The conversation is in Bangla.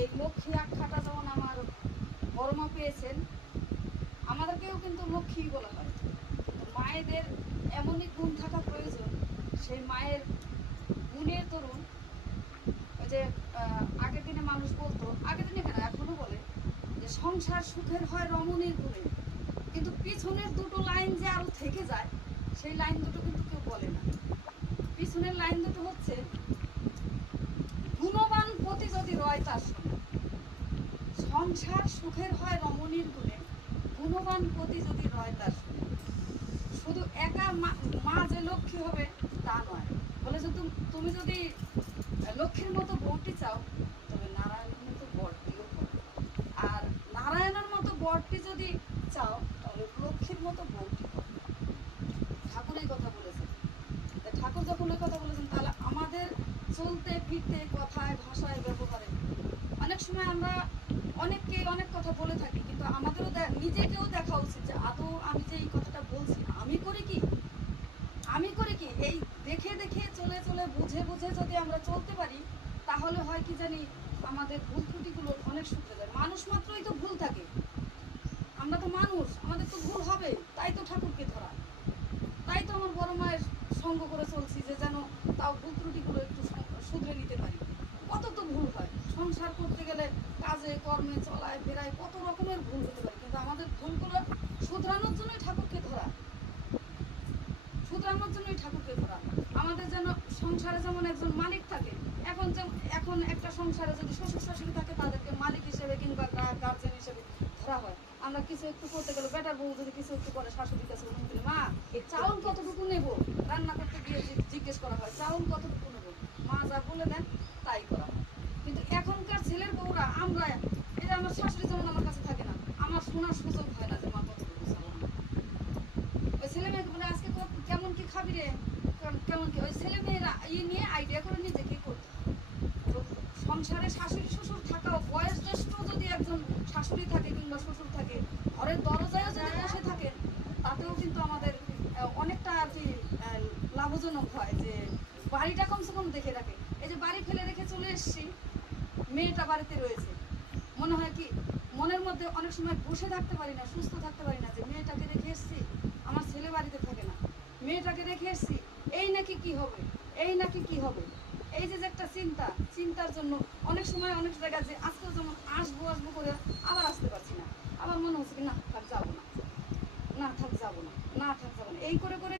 এই লক্ষ্মী আখ্যাটা যেমন আমার বড় মা পেয়েছেন, আমাদেরকেও কিন্তু লক্ষ্মী বলা হয়। মায়েদের এমনই গুণ থাকা প্রয়োজন, সেই মায়ের গুণের তরুণ। ওই যে আগের দিনে মানুষ বলতো, আগের দিনে কেন এখনো বলে, যে সংসার সুখের হয় রমণীর গুণে, কিন্তু পিছনের দুটো লাইন যে আরো থেকে যায়, সেই লাইন দুটো কিন্তু কেউ বলে না। পিছনের লাইন দুটো হচ্ছে, গুণবান পতি যদি রয় তার সঙ্গে, সংসার সুখের হয় রমণীর গুণে, গুণবান পতি যদি রয় তার সঙ্গে। শুধু একা মা যে লক্ষ্মী হবে তা নয়, বলে যে তুমি যদি লক্ষ্মীর মতো বউটি চাও, তবে নারায়ণের মতো বরটিও হবে। আর নারায়ণের মতো বরটি যদি চাও, তাহলে লক্ষ্মীর মতো বউটি হবে। ঠাকুর এই কথা বলেছেন। ঠাকুর যখন ওই কথা বলেছেন, তাহলে আমাদের চলতে ফিরতে, কথায় ভাষায় ব্যবহারে অনেক সময় আমরা অনেককে অনেক কথা বলে থাকি, কিন্তু আমাদেরও নিজেকেও দেখা উচিত যে আদৌ আমি যে এই কথাটা বলছি আমি করি কি, এই দেখে দেখে চলে চলে বুঝে বুঝে যদি আমরা চলতে পারি, তাহলে হয় কি জানি আমাদের ভুল ত্রুটিগুলো অনেক শুধরে যায়। মানুষ মাত্রই তো ভুল থাকে, আমরা তো মানুষ, আমাদের তো ভুল হবে, তাই তো ঠাকুরকে ধরা, তাই তো আমার বড় মায়ের সঙ্গ করে চলছি, যে যেন তাও ভুল ত্রুটিগুলো একটু শুধরে নিতে পারি। কত তো ভুল হয় সংসার করতে গেলে, কাজে কর্মে চলায় ফেরায় কত রকমের ভুল হতে পারে, কিন্তু আমাদের ভুলগুলো শুধরানোর জন্যই ঠাকুরকে ধরা, ঠাকুরকে ধরা। আমাদের যেন সংসারে যেমন একজন মালিক থাকে, এখন একটা সংসারে যদি শ্বশুর শাশুড়ি থাকে, তাদেরকে মালিক হিসেবে কিংবা গার্জেন হিসেবে ধরা হয়। আমরা কিছু একটু করতে গেলে, বেটার বউ যদি কিছু একটু করে, শাশুড়ির কাছে বলি, মা চাউল কতটুকু নেব, রান্না করতে গিয়ে জিজ্ঞেস করা হয় চাউল কতটুকু নেব, মা যা বলে দেন তাই করা হয়। কিন্তু এখনকার ছেলের বউরা, আমরা এটা, আমার শাশুড়ি যেমন আমার কাছে থাকে না, আমার শোনার সুযোগ হয় না যে মা কতটুকু চাউল। ওই ছেলে মেয়েকে বলে আজকে কেমন কি খাবি রে, কেমন কি, ওই ছেলে মেয়েরা নিয়ে আইডিয়া করে নিজেকে করতে। সংসারে শাশুড়ি শ্বশুর থাকাও, বয়স জ্যেষ্ঠ যদি একজন শাশুড়ি থাকে কিংবা শ্বশুর থাকে, ঘরের দরজায় যদি বসে থাকে, তাতেও কিন্তু আমাদের অনেকটা আর কি লাভজনক হয়, যে বাড়িটা কমসে কম দেখে রাখে। এই যে বাড়ি ফেলে রেখে চলে এসছি, মেয়েটা বাড়িতে রয়েছে, মনে হয় কি মনের মধ্যে অনেক সময় বসে থাকতে পারি না, সুস্থ থাকতে পারি না, যে মেয়েটাকে রেখে এসছি, আমার ছেলে বাড়িতে থাকে না, মেয়েটাকে রেখে এসছি, এই নাকি কি হবে, এই নাকি কি হবে, এই যে একটা চিন্তার জন্য অনেক সময় অনেক জায়গায় যে আজকেও যেমন আসবো করে আবার আসতে পারছি না, আবার মনে হচ্ছে কি না থাক যাবো না, এই করে করে